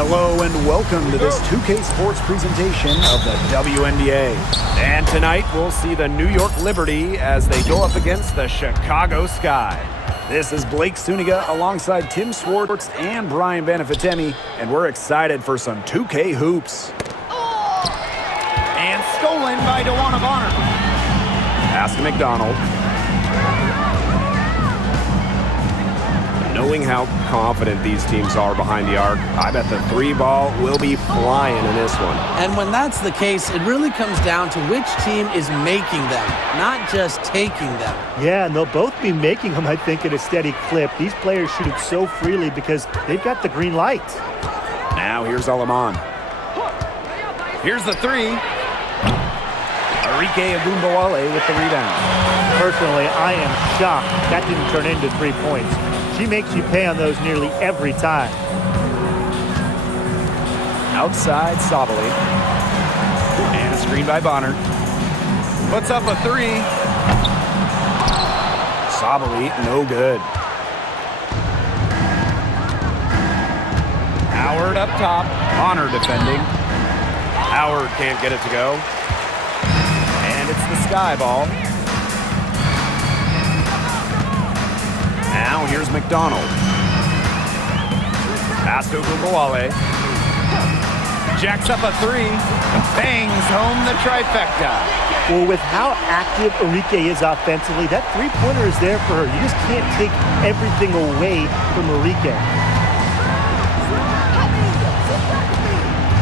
Hello and welcome to this 2K Sports presentation of the WNBA. And tonight we'll see the New York Liberty as they go up against the Chicago Sky. This is Blake Suniga alongside Tim Swartz and Brian Banafitemi, and we're excited for some 2K hoops. And stolen by Bonner. Pass to McDonald. Knowing how confident these teams are behind the arc, I bet the three ball will be flying in this one. And when that's the case, it really comes down to which team is making them, not just taking them. Yeah, and they'll both be making them, I think, at a steady clip. These players shoot it so freely because they've got the green light. Now here's Alaman. Here's the three. Arike Agumbawale with the rebound. Personally, I am shocked that didn't turn into 3 points. She makes you pay on those nearly every time. Outside Sabali. And a screen by Bonner. Puts up a three. Sabali, no good. Howard up top. Bonner defending. Howard can't get it to go. And it's the Sky ball. Now here's McDonald. Pass to Agumbawale. Jacks up a three. Bangs home the trifecta. Well, with how active Arike is offensively, that three-pointer is there for her. You just can't take everything away from Arike.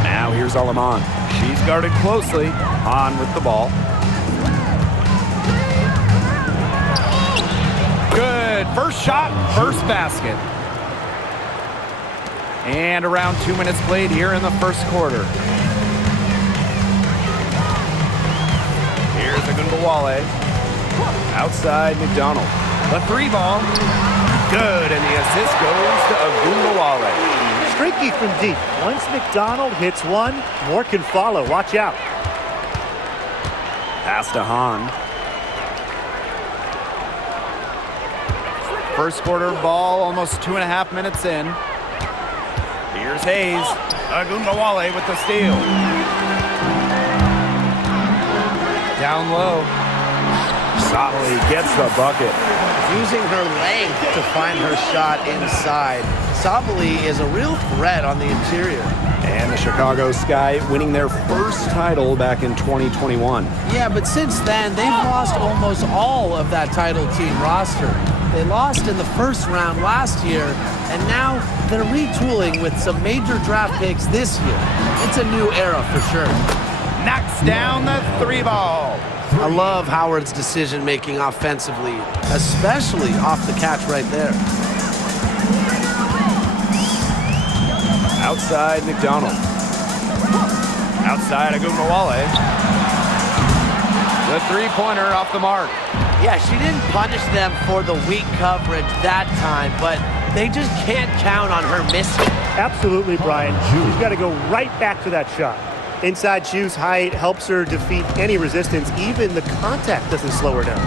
Now here's Alaman. She's guarded closely. On with the ball. Good. First shot, first basket. And around 2 minutes played here in the first quarter. Here's Agumbawale. Outside McDonald. The three ball. Good, and the assist goes to Agumbawale. Streaky from deep. Once McDonald hits one, more can follow. Watch out. Pass to Hahn. First quarter ball, almost 2.5 minutes in. Here's Hayes. Agumbawale with the steal. Down low. Sabali gets the bucket. Using her length to find her shot inside. Sabali is a real threat on the interior. And the Chicago Sky winning their first title back in 2021. Yeah, but since then, they've lost almost all of that title team roster. They lost in the first round last year, and now they're retooling with some major draft picks this year. It's a new era for sure. Knocks down the three ball. I love Howard's decision-making offensively, especially off the catch right there. Outside McDonald. Outside Agumbawale. The three-pointer off the mark. Yeah, she didn't punish them for the weak coverage that time, but they just can't count on her missing. Absolutely, Brian. She's got to go right back to that shot. Inside shoes height helps her defeat any resistance. Even the contact doesn't slow her down.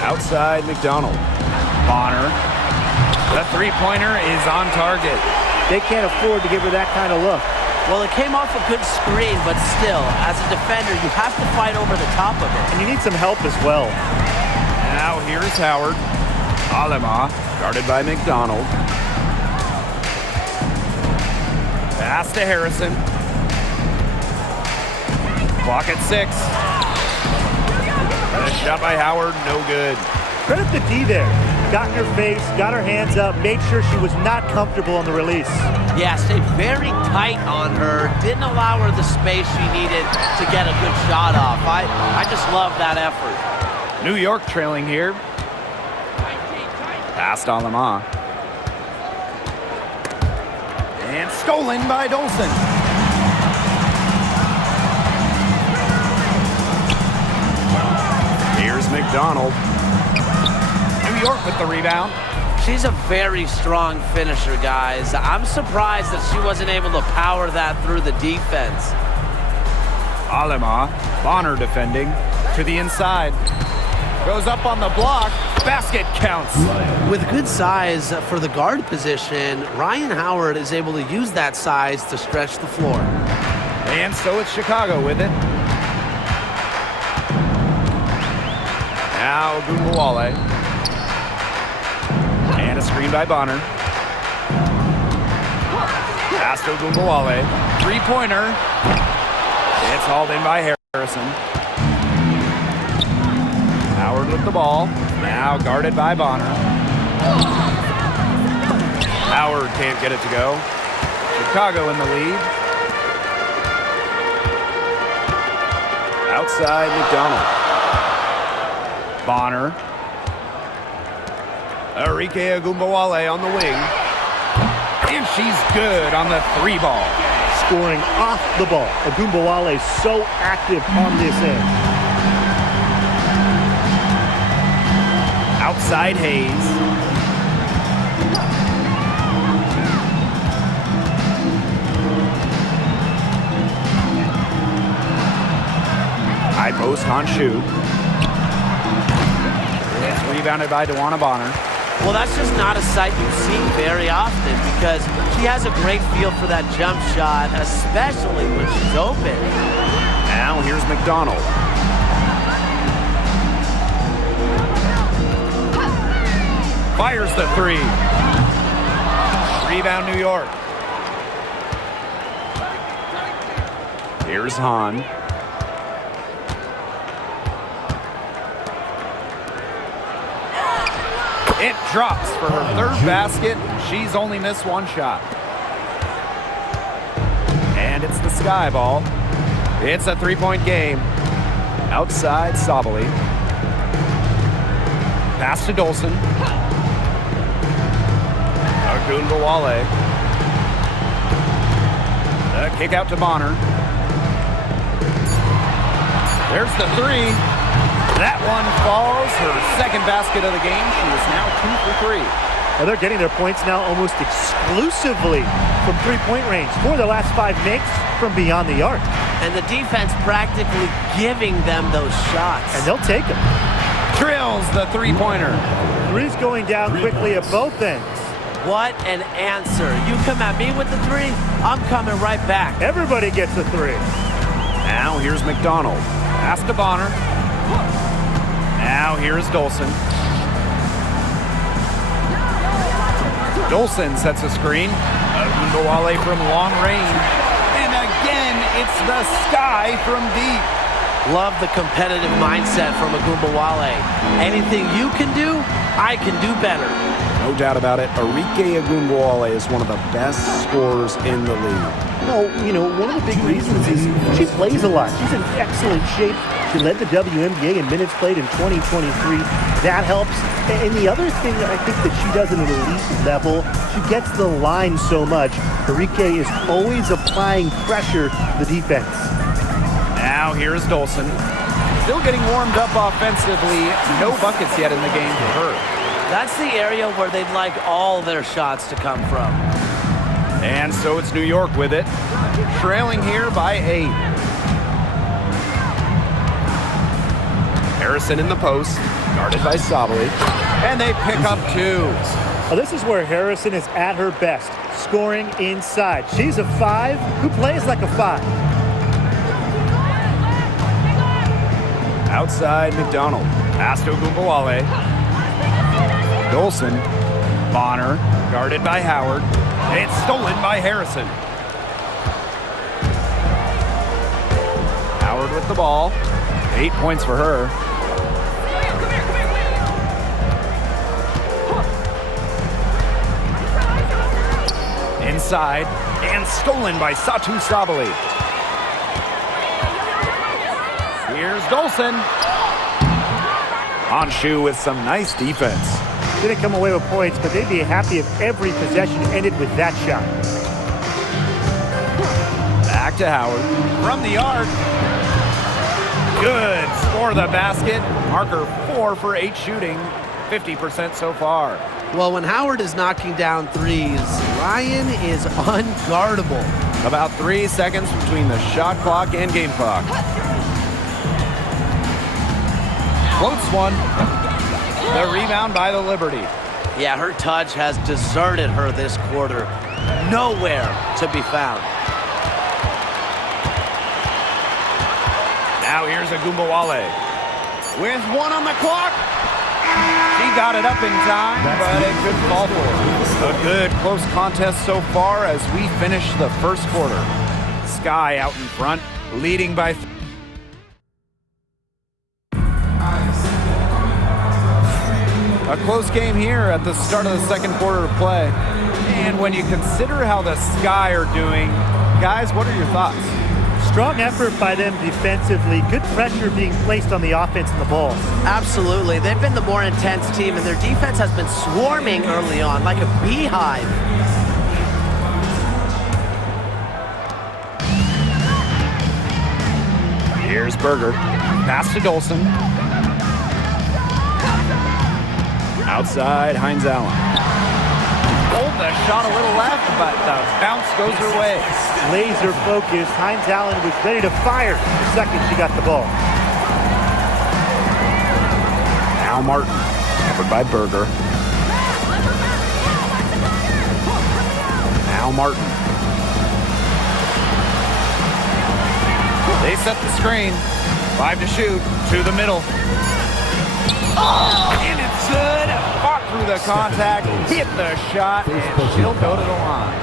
Outside McDonald. Bonner. The three-pointer is on target. They can't afford to give her that kind of look. Well, it came off a good screen, but still, as a defender, you have to fight over the top of it. And you need some help as well. Now here's Howard. Alema, guarded by McDonald. Pass to Harrison. Clock at 6. And a shot by Howard, no good. Credit the D there. Got in her face, got her hands up, made sure she was not comfortable on the release. Yeah, stayed very tight on her. Didn't allow her the space she needed to get a good shot off. I just love that effort. New York trailing here. Passed on Lamar. And stolen by Dolson. Here's McDonald. New York with the rebound. She's a very strong finisher, guys. I'm surprised that she wasn't able to power that through the defense. Alema, Bonner defending to the inside. Goes up on the block. Basket counts. With good size for the guard position, Ryan Howard is able to use that size to stretch the floor. And so it's Chicago with it. Now Ogunbowale. And a screen by Bonner. Pass to Ogunbowale. Three-pointer. It's hauled in by Harrison. Howard with the ball. Now guarded by Bonner. Howard can't get it to go. Chicago in the lead. Outside McDonald. Bonner. Arike Ogunbowale on the wing. And she's good on the three ball. Scoring off the ball. Ogunbowale so active on this end. Outside Hayes. High post Honshu. It's rebounded by DeWanna Bonner. Well, that's just not a sight you see very often because she has a great feel for that jump shot, especially when she's open. Now here's McDonald. Fires the three. Rebound New York. Here's Hahn. It drops for her third basket. She's only missed one shot. And it's the Sky ball. It's a three-point game. Outside Sabali. Pass to Dolson. Ogunbowale. The kick out to Bonner. There's the three. That one falls. Her second basket of the game. She is now 2 for 3. Well, they're getting their points now almost exclusively from three-point range. 4 of their last 5 makes from beyond the arc. And the defense practically giving them those shots. And they'll take them. Drills the three-pointer. Three's going down quickly at both ends. What an answer. You come at me with the three, I'm coming right back. Everybody gets a three. Now here's McDonald. Pass to Bonner. Now here's Dolson. Dolson sets a screen. Ogunbowale from long range. And again, it's the Sky from deep. Love the competitive mindset from Ogunbowale. Anything you can do, I can do better. No doubt about it. Arike Ogunbowale is one of the best scorers in the league. Well, you know, one of the big reasons is she plays a lot. She's in excellent shape. She led the WNBA in minutes played in 2023. That helps. And the other thing that I think that she does at an elite level, she gets the line so much. Arike is always applying pressure to the defense. Now here's Dolson. Still getting warmed up offensively. No buckets yet in the game for her. That's the area where they'd like all their shots to come from. And so it's New York with it. Trailing here by 8. Harrison in the post. Guarded by Sabali. And they pick up 2. Well, this is where Harrison is at her best. Scoring inside. She's a 5 who plays like a 5. Outside McDonald. Pass to Ogunbowale. Dolson. Bonner. Guarded by Howard. It's stolen by Harrison. Howard with the ball. 8 points for her. Inside. And stolen by Satu Sabali. Here's Dolson. Honshu with some nice defense. Didn't come away with points, but they'd be happy if every possession ended with that shot. Back to Howard. From the arc. Good. Score the basket. Marker 4 for 8 shooting. 50% so far. Well, when Howard is knocking down threes, Ryan is unguardable. About 3 seconds between the shot clock and game clock. Floats one. The rebound by the Liberty. Yeah, her touch has deserted her this quarter. Nowhere to be found. Now here's Agumbawale. With one on the clock. She got it up in time, but it couldn't fall for her. A good close contest so far as we finish the first quarter. Sky out in front, leading by a close game here at the start of the second quarter of play. And when you consider how the Sky are doing, guys, what are your thoughts? Strong effort by them defensively. Good pressure being placed on the offense and the ball. Absolutely. They've been the more intense team, and their defense has been swarming early on like a beehive. Here's Berger. Pass to Dolson. Outside, Hines Allen. Hold the shot a little left, but the bounce goes her way. Laser focused. Hines Allen was ready to fire the second she got the ball. Now Martin, covered by Berger. Now Martin. They set the screen. 5 to shoot. To the middle. Oh, and it's good. Fought through the contact, hit the shot, and she'll go to the line.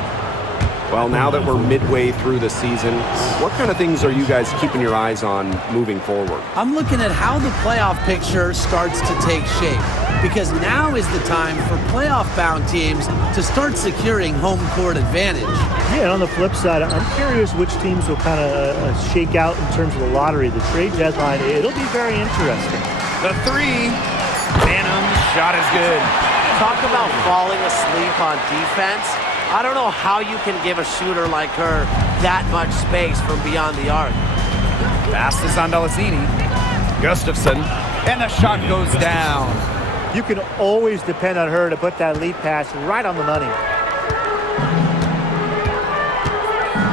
Well, now that we're midway through the season, what kind of things are you guys keeping your eyes on moving forward? I'm looking at how the playoff picture starts to take shape, because now is the time for playoff-bound teams to start securing home court advantage. Yeah, and on the flip side, I'm curious which teams will kind of shake out in terms of the lottery. The trade deadline, it'll be very interesting. The three, Phantom's shot is good. Talk about falling asleep on defense. I don't know how you can give a shooter like her that much space from beyond the arc. Pass to Sandalasini. Gustafson, and the shot goes down. You can always depend on her to put that lead pass right on the money.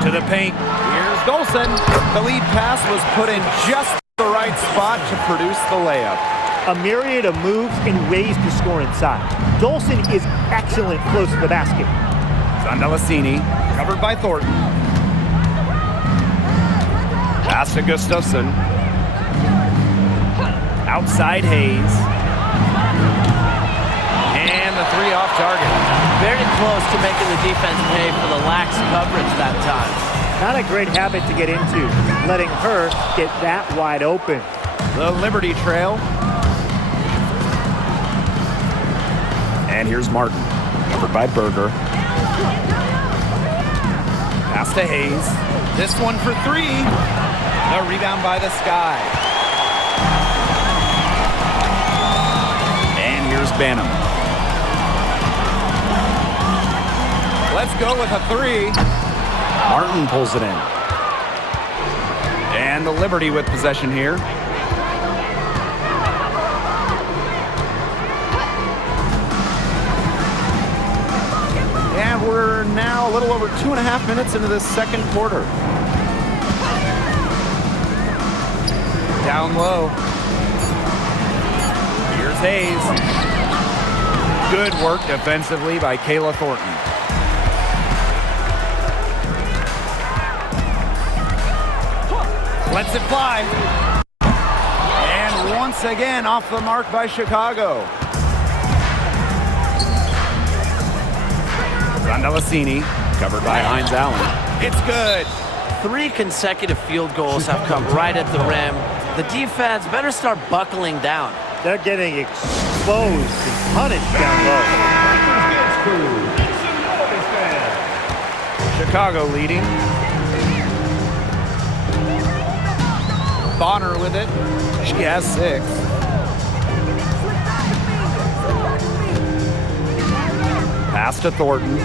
To the paint, here's Dolson. The lead pass was put in just the right spot to produce the layup. A myriad of moves and ways to score inside. Dolson is excellent close to the basket. Sandalasini, covered by Thornton. Pass to Gustafson. Outside Hayes. And the three off target. Very close to making the defense pay for the lax coverage that time. Not a great habit to get into, letting her get that wide open. The Liberty trail. And here's Martin, covered by Berger. Pass to Hayes. This one for three. The rebound by the Sky. And here's Banham. Let's go with a three. Martin pulls it in. And the Liberty with possession here. And we're now a little over 2.5 minutes into this second quarter. Down low. Here's Hayes. Good work defensively by Kayla Thornton. Lets it fly. And once again off the mark by Chicago. Sandalasini, covered by Hines Allen. It's good. 3 consecutive field goals have come right at the rim. The defense better start buckling down. They're getting exposed and punished down low. Chicago leading. Bonner with it. She has 6. Pass to Thornton.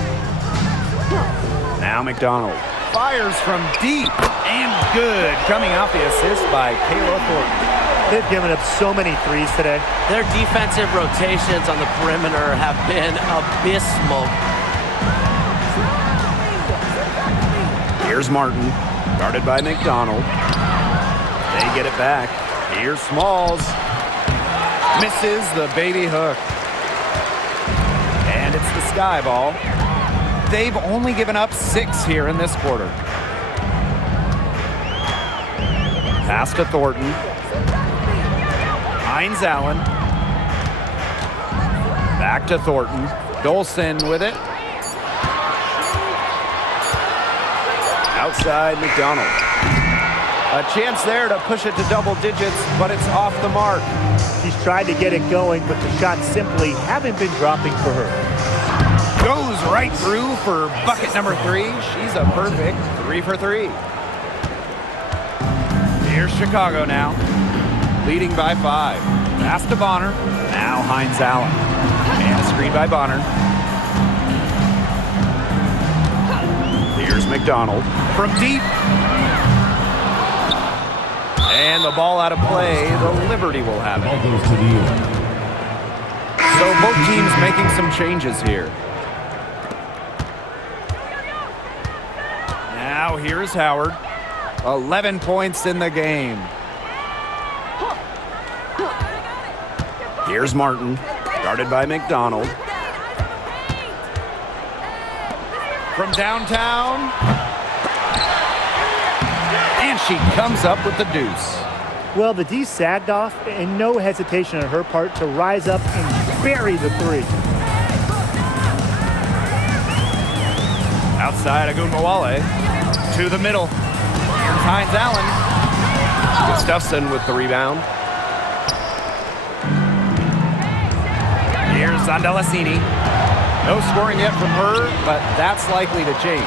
Now McDonald. Fires from deep and good. Coming off the assist by Kayla Thornton. They've given up so many threes today. Their defensive rotations on the perimeter have been abysmal. Here's Martin, guarded by McDonald. They get it back. Here's Smalls. Misses the baby hook. And it's the Sky ball. They've only given up 6 here in this quarter. Pass to Thornton. Hines Allen. Back to Thornton. Dolson with it. Outside McDonald. A chance there to push it to double digits, but it's off the mark. She's tried to get it going, but the shots simply haven't been dropping for her. Goes right through for bucket number 3. She's a perfect 3 for 3. Here's Chicago now, leading by 5. Pass to Bonner. Now Hines Allen. And a screen by Bonner. Here's McDonald from deep. And the ball out of play. The Liberty will have it. So both teams making some changes here. Now here's Howard. 11 points in the game. Here's Martin, guarded by McDonald. From downtown. And she comes up with the deuce. Well, the D sagged off, and no hesitation on her part to rise up and bury the 3. Outside Agunbowale. To the middle. Here's Hines Allen. Gustafson with the rebound. Here's Zandalasini. No scoring yet from her, but that's likely to change.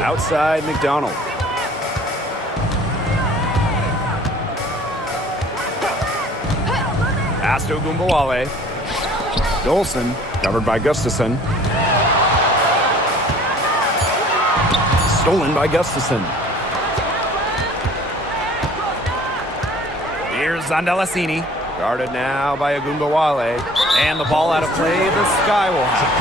Outside McDonald. Pass to Agunbowale. Dolson, covered by Gustafson. Stolen by Gustafson. Here's Zandalasini. Guarded now by Agunbowale. And the ball out of play. The Sky will have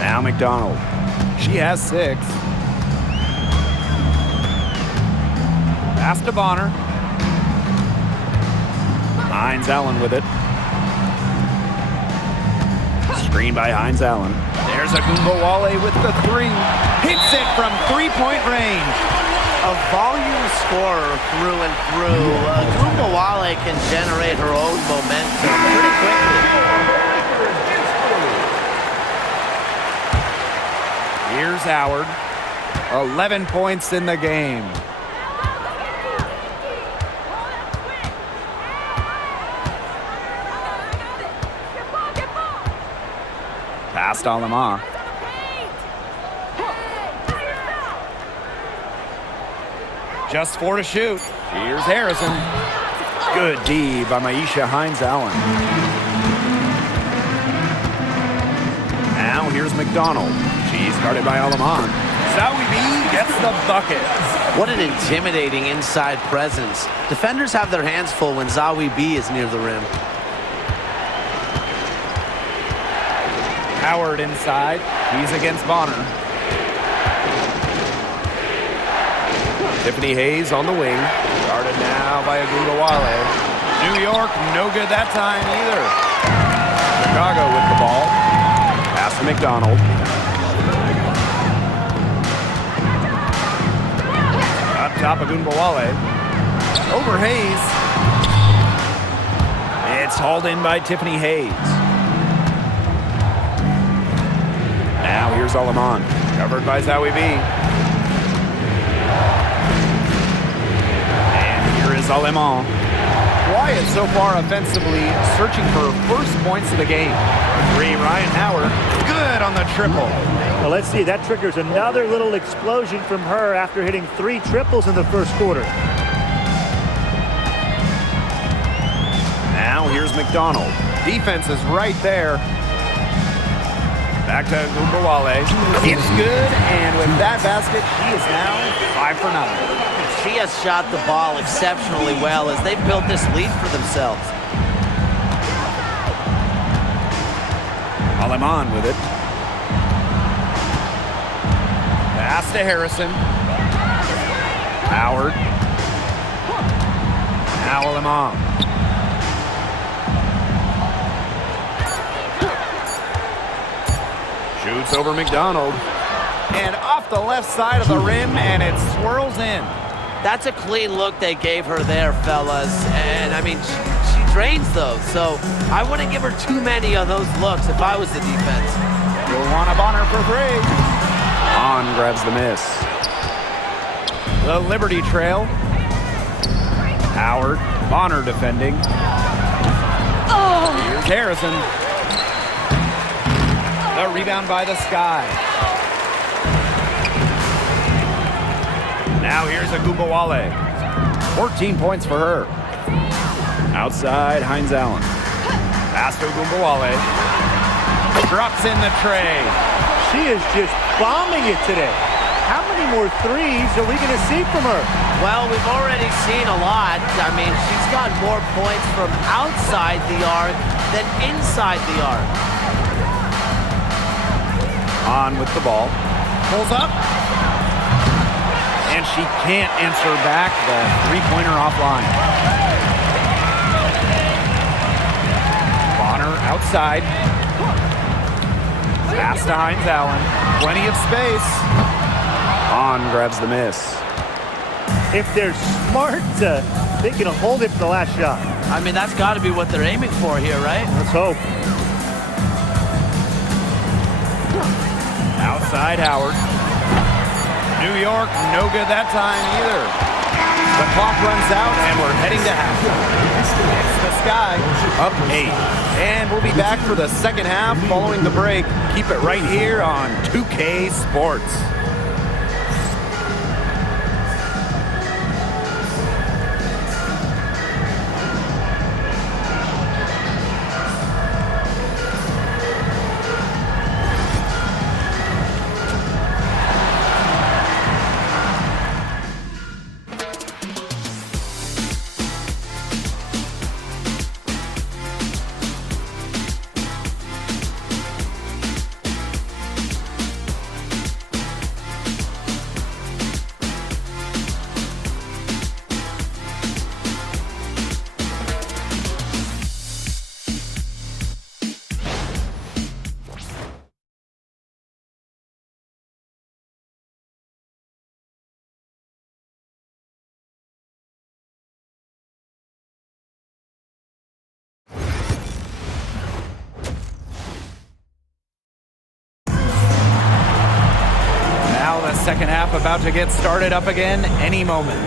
Now McDonald. She has 6. Pass to Bonner. Hines Allen with it. Screen by Hines Allen. There's Agunbowale with the 3. Hits it from 3-point range. A volume scorer through and through. Agunbowale can generate her own momentum pretty quickly. Here's Howard. 11 points in the game. Pass to Alama. Just 4 to shoot. Here's Harrison. Good D by Maisha Hines Allen. Now here's McDonald. She's guarded by Alaman. Zowie B gets the bucket. What an intimidating inside presence. Defenders have their hands full when Zowie B is near the rim. Howard inside. He's against Bonner. Tiffany Hayes on the wing. Guarded now by Agunbowale. New York, no good that time either. Chicago with the ball. Pass to McDonald. Up top, Agunbowale. Over Hayes. It's hauled in by Tiffany Hayes. Now here's Alaman. Covered by Zowie B. Is Alaman. Wyatt so far offensively searching for first points of the game. 3, Ryan Howard. Good on the triple. Well, let's see. That triggers another little explosion from her after hitting 3 triples in the first quarter. Now here's McDonald. Defense is right there. Back to Gumbawale. It's good, and with that basket, she is now 5 for 9. She has shot the ball exceptionally well as they've built this lead for themselves. Aleman with it. Pass to Harrison. Howard. Now Aleman. Shoots over McDonald. And off the left side of the rim, and it swirls in. That's a clean look they gave her there, fellas. And, I mean, she drains those. So I wouldn't give her too many of those looks if I was the defense. You'll want a Bonner for 3. On grabs the miss. The Liberty trail. Howard. Bonner defending. Here's Harrison. The rebound by the Sky. Now here's Agumbawale. 14 points for her. Outside, Hines Allen. Pass to Agumbawale. Drops in the tray. She is just bombing it today. How many more threes are we going to see from her? Well, we've already seen a lot. I mean, she's got more points from outside the arc than inside the arc. On with the ball. Pulls up. And she can't answer back the three-pointer offline. Bonner outside. Pass to Hines Allen. Plenty of space. On grabs the miss. If they're smart, they can hold it for the last shot. I mean, that's got to be what they're aiming for here, right? Let's hope. Outside Howard. New York, no good that time either. The clock runs out and we're heading to halftime. It's the Sky up 8. And we'll be back for the second half following the break. Keep it right here on 2K Sports. Second half about to get started up again any moment.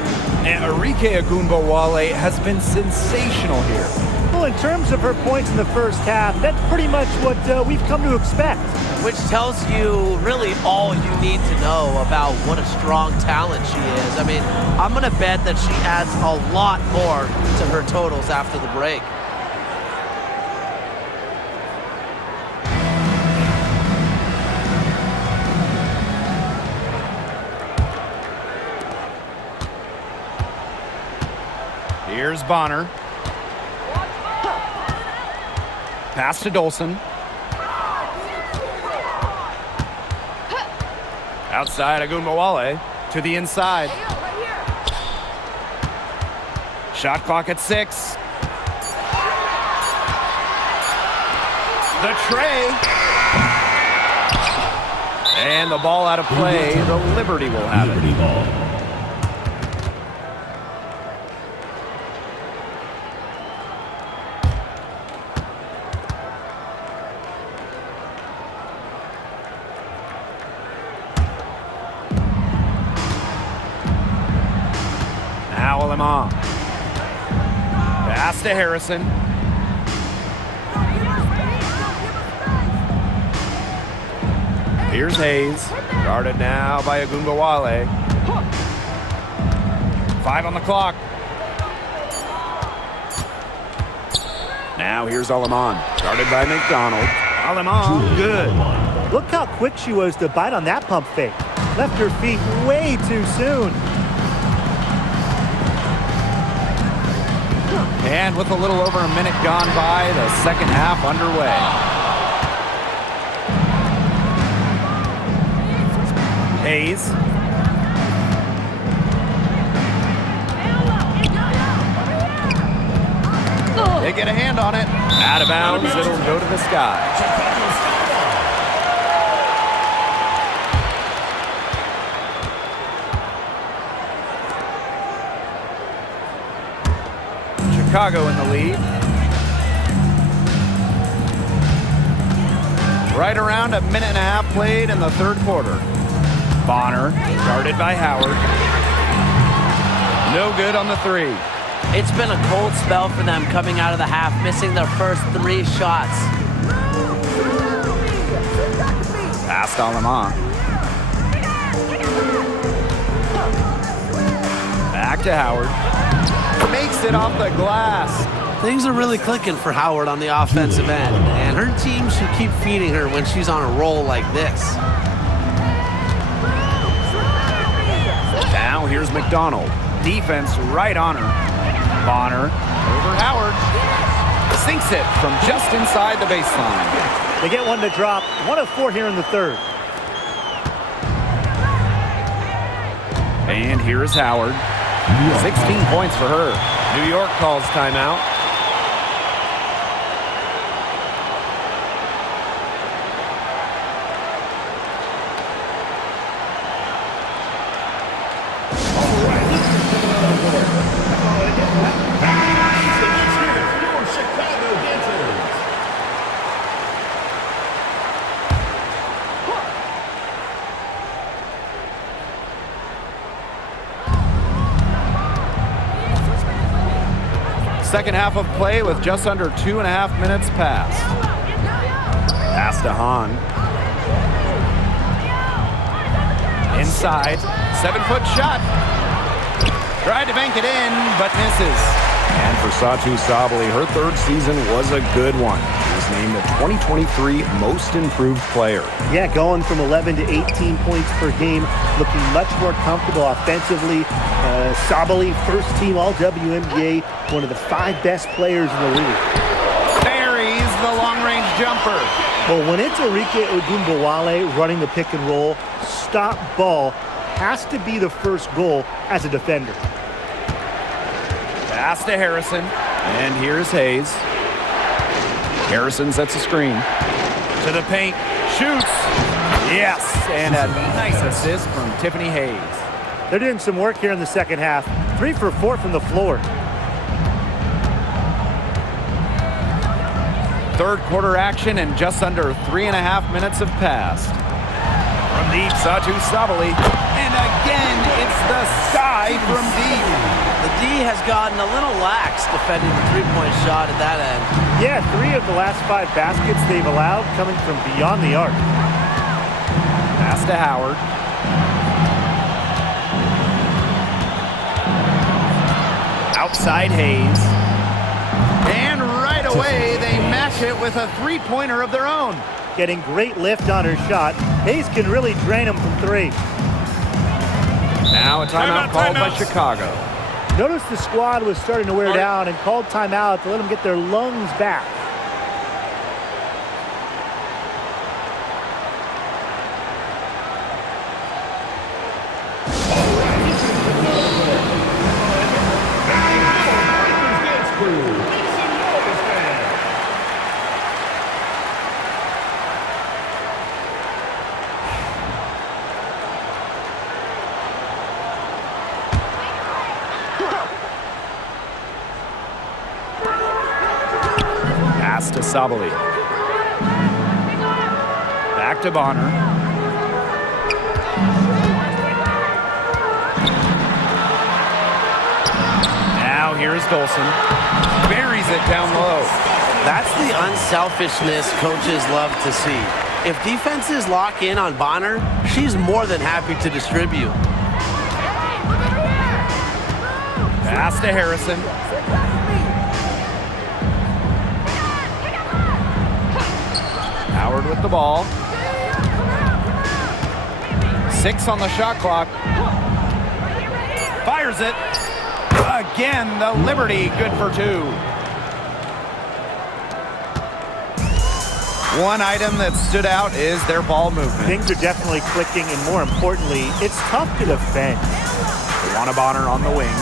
And Arike Agumbawale has been sensational here. Well, in terms of her points in the first half, that's pretty much what we've come to expect. Which tells you really all you need to know about what a strong talent she is. I mean, I'm going to bet that she adds a lot more to her totals after the break. Here's Bonner. Pass to Dolson. Outside Agumbawale to the inside. Shot clock at 6. The tray. And the ball out of play. The Liberty will have it. Pass to Harrison. Here's Hayes. Guarded now by Agumbawale. 5 on the clock. Now here's Aleman. Guarded by McDonald. Aleman, good. Look how quick she was to bite on that pump fake. Left her feet way too soon. And with a little over a minute gone by, the second half underway. Hayes. They get a hand on it. Out of bounds, it'll go to the sky. Chicago in the lead. Right around a minute and a half played in the third quarter. Bonner, guarded by Howard. No good on the three. It's been a cold spell for them coming out of the half, missing their first 3 shots. Passed Alama. Back to Howard. Makes it off the glass. Things are really clicking for Howard on the offensive end, and her team should keep feeding her when she's on a roll like this. Now here's McDonald. Defense right on her. Bonner over Howard. Sinks it from just inside the baseline. They get one to drop. 1 of 4 here in the third. And here's Howard. 16 points for her. New York calls timeout. Second half of play with just under 2.5 minutes passed. Pass to Hahn. Inside. 7-foot shot. Tried to bank it in, but misses. And for Satu Sabali, her third season was a good one. She was named the 2023 Most Improved Player. Yeah, going from 11 to 18 points per game, looking much more comfortable offensively. Sabali, first team all WNBA, one of the 5 best players in the league. Buries the long-range jumper. Well, when it's Arike Ogunbowale running the pick and roll, stop ball has to be the first goal as a defender. Pass to Harrison. And here's Hayes. Harrison sets a screen. To the paint. Shoots. Yes. And a nice assist from Tiffany Hayes. They're doing some work here in the second half. 3 for 4 from the floor. Third quarter action and just under 3.5 minutes have passed. From deep, Satu Sabali. And again, it's the sky from deep. The D has gotten a little lax defending the three-point shot at that end. Yeah, 3 of the last 5 baskets they've allowed coming from beyond the arc. Pass to Howard. Outside Hayes. And right away, they match it with a three-pointer of their own. Getting great lift on her shot. Hayes can really drain them from 3. Now a timeout called by Chicago. Notice the squad was starting to wear down and called timeout to let them get their lungs back. To Sabali. Back to Bonner. Now here's Dolson. Buries it down low. That's the unselfishness coaches love to see. If defenses lock in on Bonner, she's more than happy to distribute. Pass to Harrison. Howard with the ball. 6 on the shot clock. Fires it. Again, the Liberty, good for 2. One item that stood out is their ball movement. Things are definitely clicking, and more importantly, it's tough to defend. Bonner on the wing.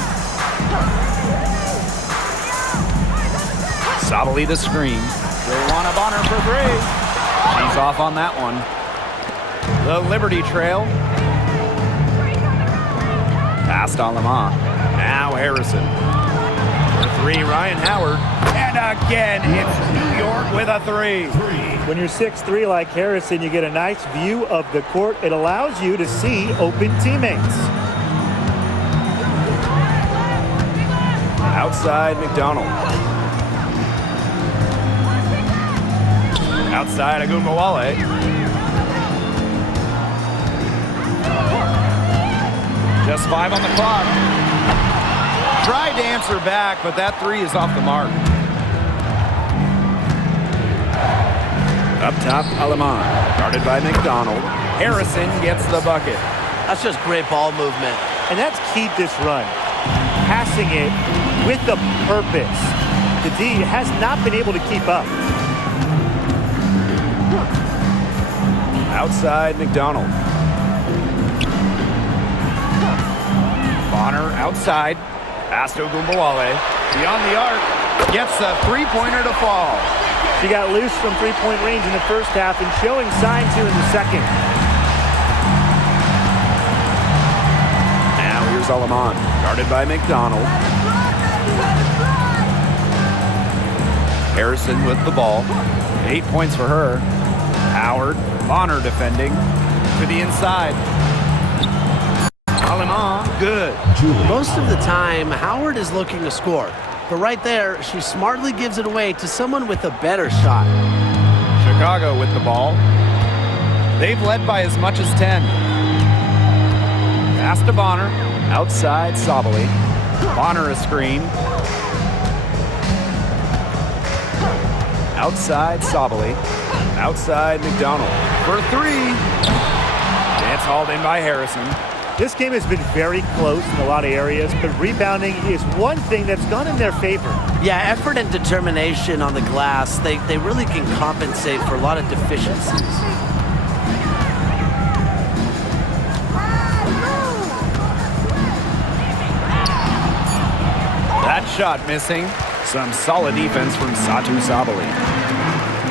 Sabali the screen. Bonner for 3. She's off on that one. The Liberty trail. Past Alema. Now Harrison. For 3, Ryan Howard. And again, it's New York with a 3. When you're 6'3" like Harrison, you get a nice view of the court. It allows you to see open teammates. Outside McDonald. Outside Agumbawale. Just 5 on the clock. Tried to answer back, but that 3 is off the mark. Up top, Aleman. Guarded by McDonald. Harrison gets the bucket. That's just great ball movement. And that's keyed this run. Passing it with a purpose. The D has not been able to keep up. Outside McDonald. Bonner outside. Pass to Agumbawale. Beyond the arc. Gets the 3-pointer to fall. She got loose from 3-point range in the first half and showing signs here in the second. Now here's Aleman. Guarded by McDonald. Harrison with the ball. 8 points for her. Howard. Bonner defending. To the inside. Aleman. Good. Most of the time, Howard is looking to score. But right there, she smartly gives it away to someone with a better shot. Chicago with the ball. They've led by as much as 10. Pass to Bonner. Outside Sabali. Bonner a screen. Outside Sabali. Outside McDonald. For 3. It's hauled in by Harrison. This game has been very close in a lot of areas, but rebounding is one thing that's gone in their favor. Yeah, effort and determination on the glass, they really can compensate for a lot of deficiencies. That shot missing. Some solid defense from Satu Sabali.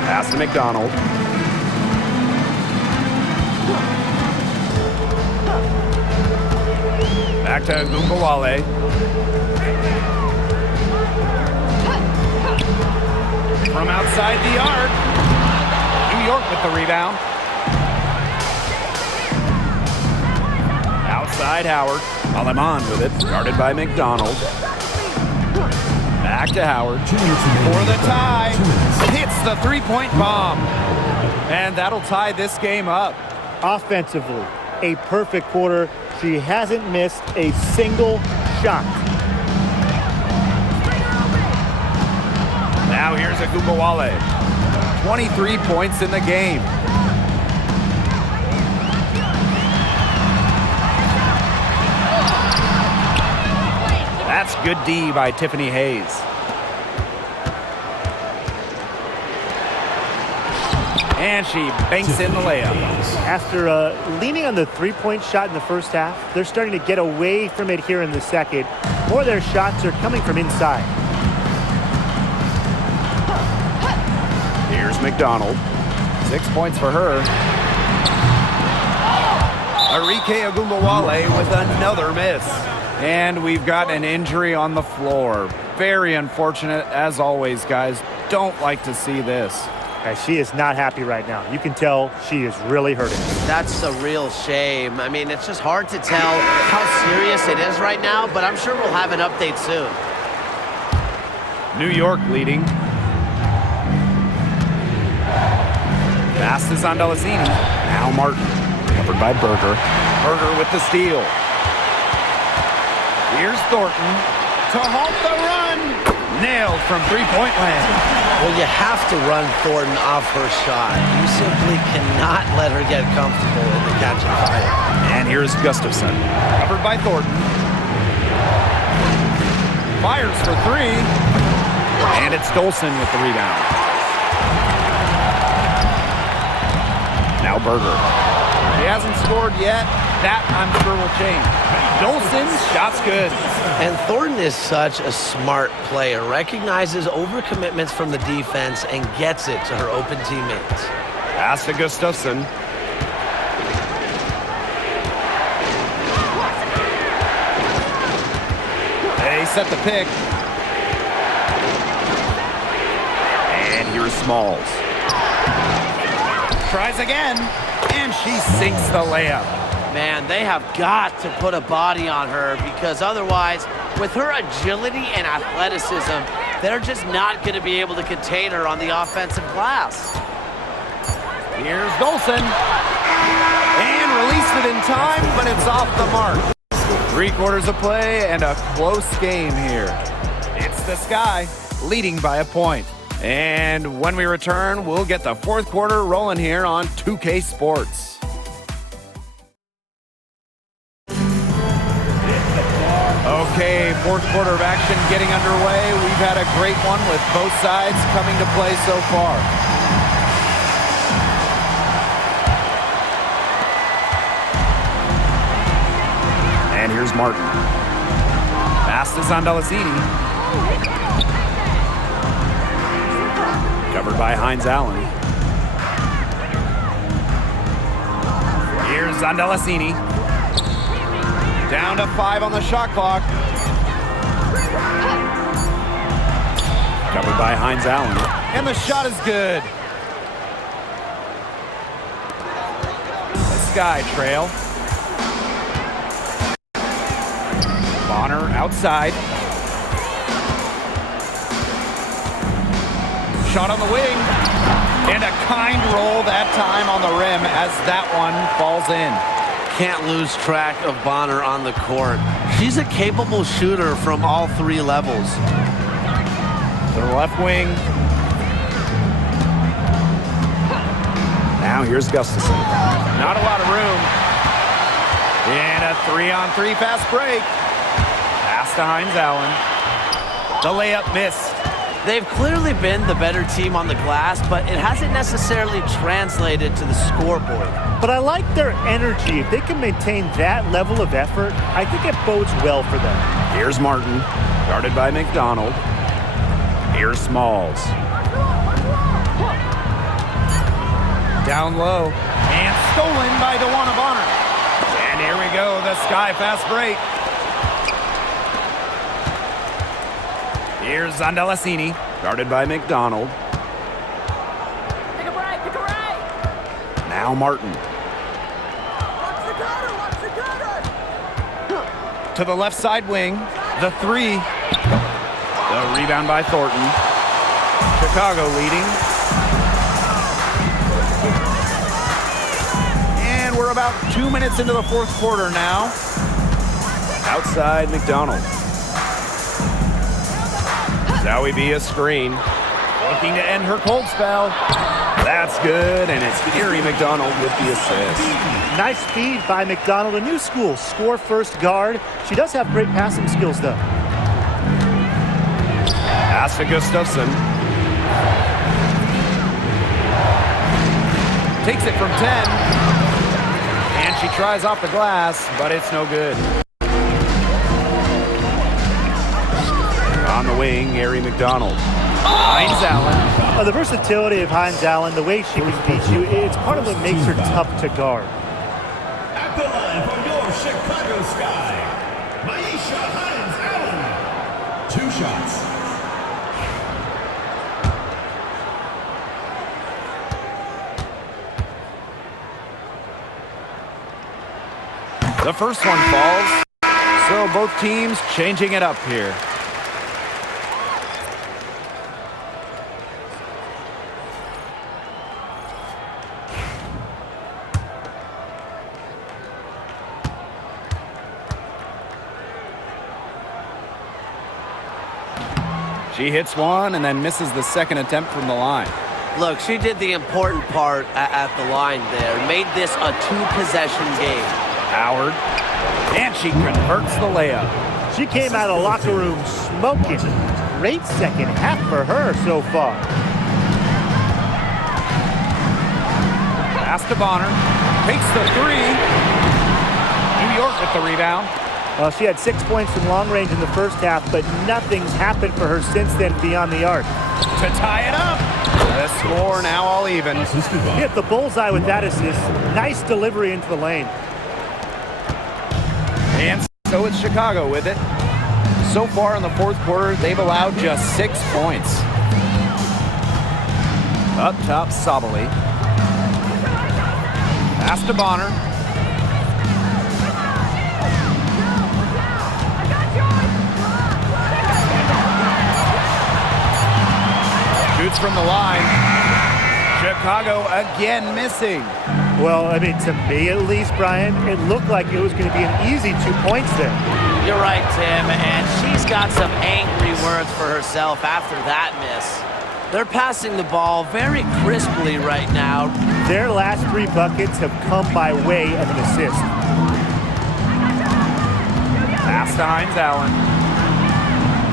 Pass to McDonald. Back to Agumbawale. From outside the arc. New York with the rebound. Outside Howard. Aleman with it. Guarded by McDonald. Back to Howard. For the tie. Hits the 3-point bomb. And that'll tie this game up. Offensively, a perfect quarter. She hasn't missed a single shot. Now here's Agumbawale. 23 points in the game. That's good D by Tiffany Hayes. And she banks in the layup. After leaning on the 3-point shot in the first half, they're starting to get away from it here in the second. More of their shots are coming from inside. Here's McDonald. 6 points for her. Arike Agumbawale with another miss. And we've got an injury on the floor. Very unfortunate, as always, guys. Don't like to see this. She is not happy right now. You can tell she is really hurting. That's a real shame. I mean, it's just hard to tell how serious it is right now, but I'm sure we'll have an update soon. New York leading. Pass is on Delazini. Now Martin. Covered by Berger. Berger with the steal. Here's Thornton to halt the run. Nailed from three-point land. Well, you have to run Thornton off her shot. You simply cannot let her get comfortable in the catch and fire. And here's Gustafson. Covered by Thornton. Fires for three. And it's Dolson with the rebound. Now Berger. He hasn't scored yet. That, I'm sure, will change. Dolson's shot's good. And Thornton is such a smart player. Recognizes overcommitments from the defense and gets it to her open teammates. Pass to Gustafson. They set the pick. And here's Smalls. Tries again, and she sinks the layup. Man, they have got to put a body on her because otherwise, with her agility and athleticism, they're just not going to be able to contain her on the offensive glass. Here's Dolson. And released it in time, but it's off the mark. 3 quarters of play and a close game here. It's the Sky leading by a point. And when we return, we'll get the 4th quarter rolling here on 2K Sports. Okay, 4th quarter of action getting underway. We've had a great one with both sides coming to play so far. And here's Martin. Pass to Zondelasini. Covered by Hines Allen. Here's Zondelasini. Down to 5 on the shot clock. Covered by Hines Allen. And the shot is good. The Sky trail. Bonner outside. Shot on the wing. And a kind roll that time on the rim as that one falls in. Can't lose track of Bonner on the court. She's a capable shooter from all 3 levels. To the left wing. Now here's Gustafson. Not a lot of room. And a 3-on-3 fast break. Pass to Hines Allen. The layup missed. They've clearly been the better team on the glass, but it hasn't necessarily translated to the scoreboard. But I like their energy. If they can maintain that level of effort, I think it bodes well for them. Here's Martin, guarded by McDonald. Here's Smalls. Down low, and stolen by DeWanna Bonner. And here we go, the Sky fast break. Here's Zondelasini, guarded by McDonald. Pick a right. Now Martin. Watch the cutter. To the left side wing, the 3. The rebound by Thornton. Chicago leading. And we're about 2 minutes into the 4th quarter now. Outside McDonald. Zowie B a screen. Looking to end her cold spell. That's good, and it's Erie McDonald with the assist. Nice feed by McDonald, a new school, score first guard. She does have great passing skills, though. Pass to Gustafson. Takes it from 10. And she tries off the glass, but it's no good. On the wing, Erie McDonald. Hines Allen. The versatility of Hines Allen, the way she can beat you, it's part of what makes her tough to guard. At the line for your Chicago Sky, Maisha Hines Allen. 2 shots. The first one falls. So both teams changing it up here. She hits one and then misses the second attempt from the line. Look, she did the important part at the line there. Made this a two-possession game. Howard, and she converts the layup. She came out of the locker room smoking. Great second half for her so far. Pass to Bonner. Takes the three. New York with the rebound. Well, she had 6 points from long range in the first half, but nothing's happened for her since then beyond the arc. To tie it up. The score now all even. Hit the bullseye with that assist. Nice delivery into the lane. And so it's Chicago with it. So far in the fourth quarter, they've allowed just 6 points. Up top, Sabali. Pass to Bonner. Shoots from the line. Chicago again missing. Well, I mean, to me at least, Brian, it looked like it was going to be an easy 2 points there. You're right, Tim, and she's got some angry words for herself after that miss. They're passing the ball very crisply right now. Their last 3 buckets have come by way of an assist. Pass to Hines Allen.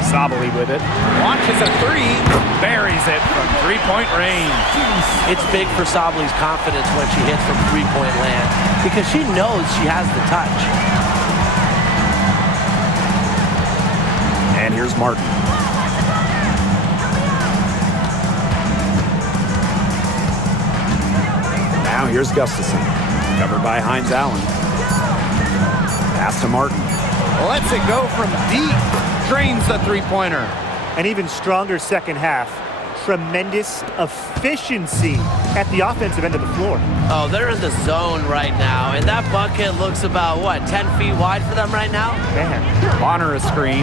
Sabali with it. Launches a three. Buries it from three-point range. It's big for Sabali's confidence when she hits from three-point land because she knows she has the touch. And here's Martin. Now here's Gustafson. Covered by Hines Allen. Pass to Martin. Lets it go from deep. Drains the three-pointer. An even stronger second half. Tremendous efficiency at the offensive end of the floor. Oh, they're in the zone right now, and that bucket looks about, what, 10 feet wide for them right now? Man. Bonner a screen.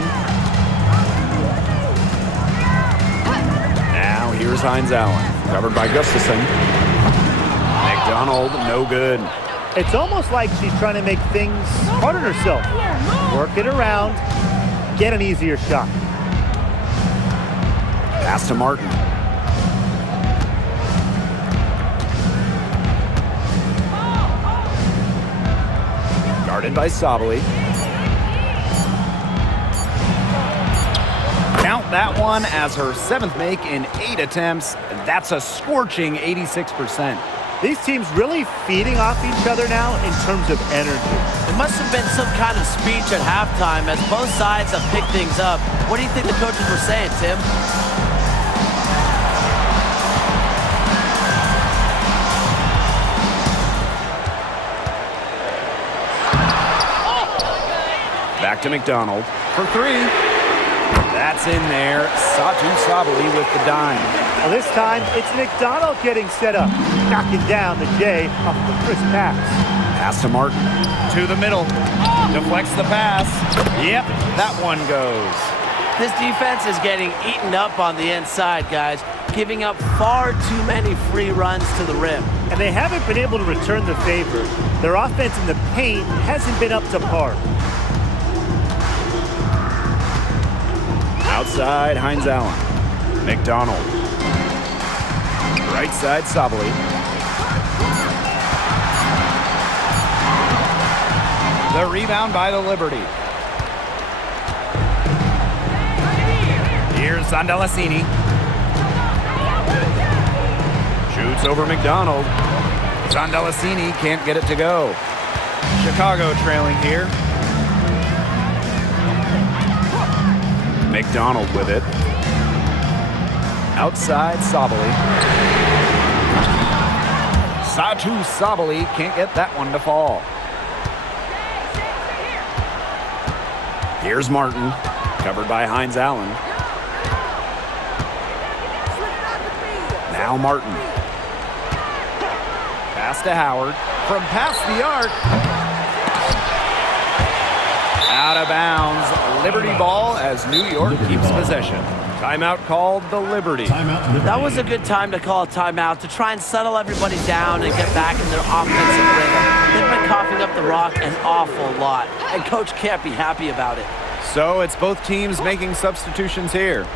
Now here's Hines Allen. Covered by Gustafson. McDonald, no good. It's almost like she's trying to make things hard on herself. Work it around. Get an easier shot. Pass to Martin. Guarded by Sabali. Count that one as her 7th make in 8 attempts. That's a scorching 86%. These teams really feeding off each other now in terms of energy. It must have been some kind of speech at halftime as both sides have picked things up. What do you think the coaches were saying, Tim? Back to McDonald for three. That's in there. Satu Sabali with the dime. Well, this time, it's McDonald getting set up, knocking down the J off the crisp pass. Pass to Martin. To the middle. Deflects the pass. Yep, that one goes. This defense is getting eaten up on the inside, guys, giving up far too many free runs to the rim. And they haven't been able to return the favor. Their offense in the paint hasn't been up to par. Outside, Hines Allen. McDonald. Right side, Sabali. The rebound by the Liberty. Here's Zandalasini. Shoots over McDonald. Zandalasini can't get it to go. Chicago trailing here. McDonald with it. Outside, Sabali. Satu Sabali can't get that one to fall. Here's Martin, covered by Hines Allen. Now Martin. Pass to Howard. From past the arc. Out of bounds. Liberty ball as New York keeps possession. Timeout called the Liberty. That was a good time to call a timeout to try and settle everybody down and get back in their offensive rhythm. They've been coughing up the rock an awful lot, and Coach can't be happy about it. So it's both teams making substitutions here.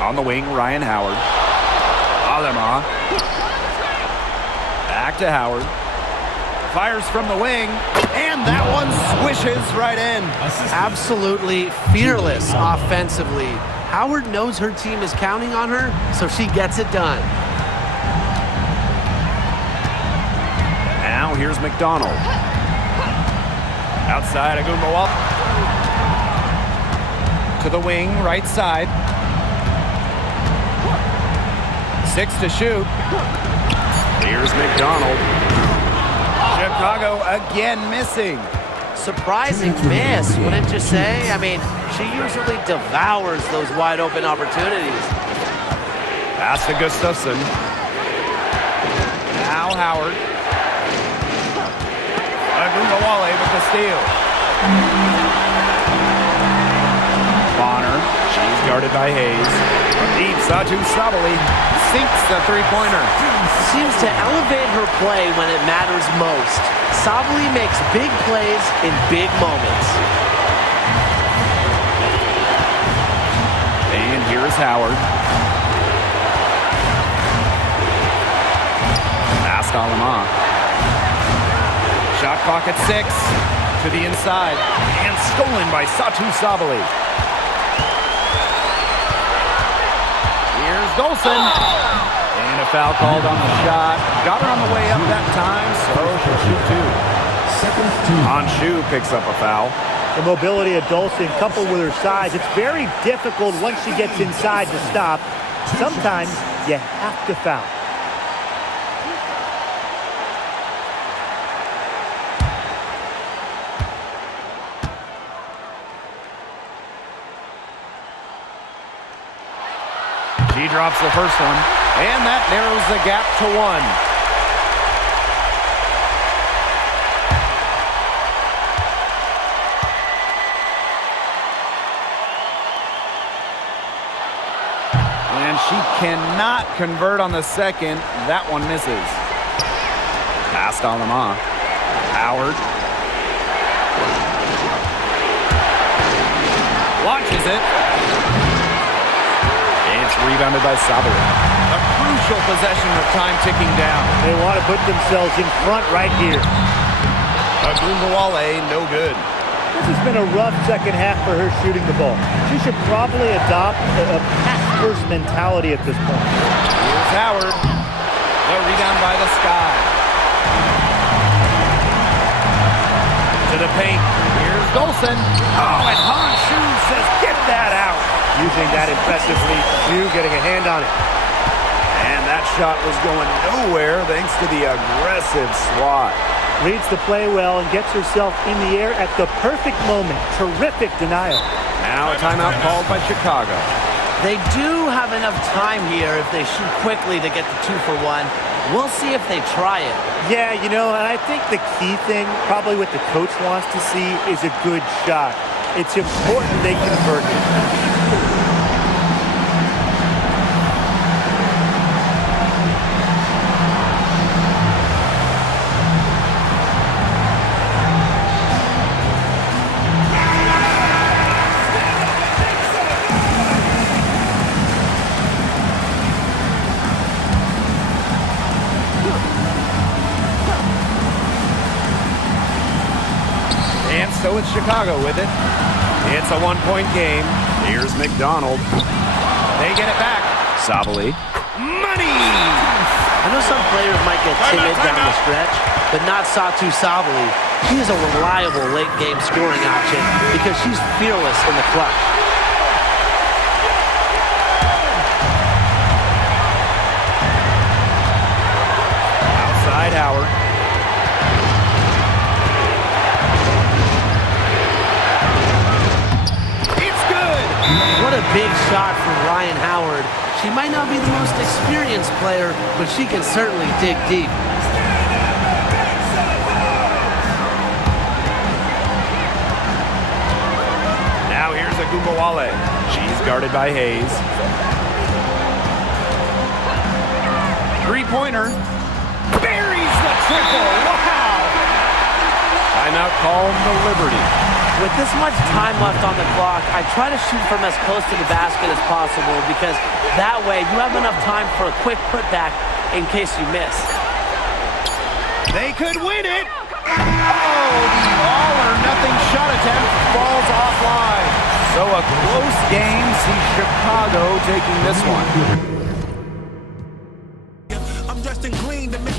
On the wing, Ryan Howard. Alema. Back to Howard. Fires from the wing, and that one swishes right in. Absolutely fearless offensively. Howard knows her team is counting on her, so she gets it done. Now here's McDonald. Outside, Agumbawal. To the wing, right side. 6 to shoot. Here's McDonald. Chicago again missing. Surprising miss, wouldn't you say? I mean, she usually devours those wide open opportunities. Pass to Gustafson. Now Howard. Agumbawale with the steal. Bonner. She's guarded by Hayes. Deep, Satu Sabali sinks the three-pointer. Seems to elevate her play when it matters most. Sabali makes big plays in big moments. And here is Howard. Past Alema. Shot clock at 6. To the inside. And stolen by Satu Sabali. Here's Golson. And a foul called on the shot. Got her on the way up that time, so she'll shoot 2. Anshu picks up a foul. The mobility of Dolson coupled with her size, it's very difficult once she gets inside to stop. Sometimes you have to foul. She drops the first one, and that narrows the gap to 1. And she cannot convert on the second. That one misses. Past Alema. Howard. Launches it. It's rebounded by Sabali. A crucial possession with time ticking down. They want to put themselves in front right here. Agumbawale, no good. This has been a rough second half for her shooting the ball. She should probably adopt a pass-first mentality at this point. Here's Howard. The rebound by the Sky. To the paint. Here's Golson. Oh, and Anshu says, get that out. Using that impressively, Shu getting a hand on it. And that shot was going nowhere thanks to the aggressive swat. Reads the play well and gets herself in the air at the perfect moment. Terrific denial. Now a timeout called by Chicago. They do have enough time here if they shoot quickly to get the 2 for 1. We'll see if they try it. Yeah, you know, and I think the key thing, probably what the coach wants to see, is a good shot. It's important they convert it. And so it's Chicago with it. It's a one-point game. Here's McDonald. They get it back. Sabali. Money! I know some players might get timid down the stretch, but not Satu Sabali. She is a reliable late-game scoring option because she's fearless in the clutch. Outside Howard. What a big shot from Ryan Howard. She might not be the most experienced player, but she can certainly dig deep. Now here's Agumbawale. She's guarded by Hayes. Three-pointer. Buries the triple. Wow! Timeout called the Liberty. With this much time left on the clock, I try to shoot from as close to the basket as possible because that way you have enough time for a quick putback in case you miss. They could win it. Oh, the all-or-nothing shot attempt falls offline. So a close game sees Chicago taking this one. I'm dressed in green to make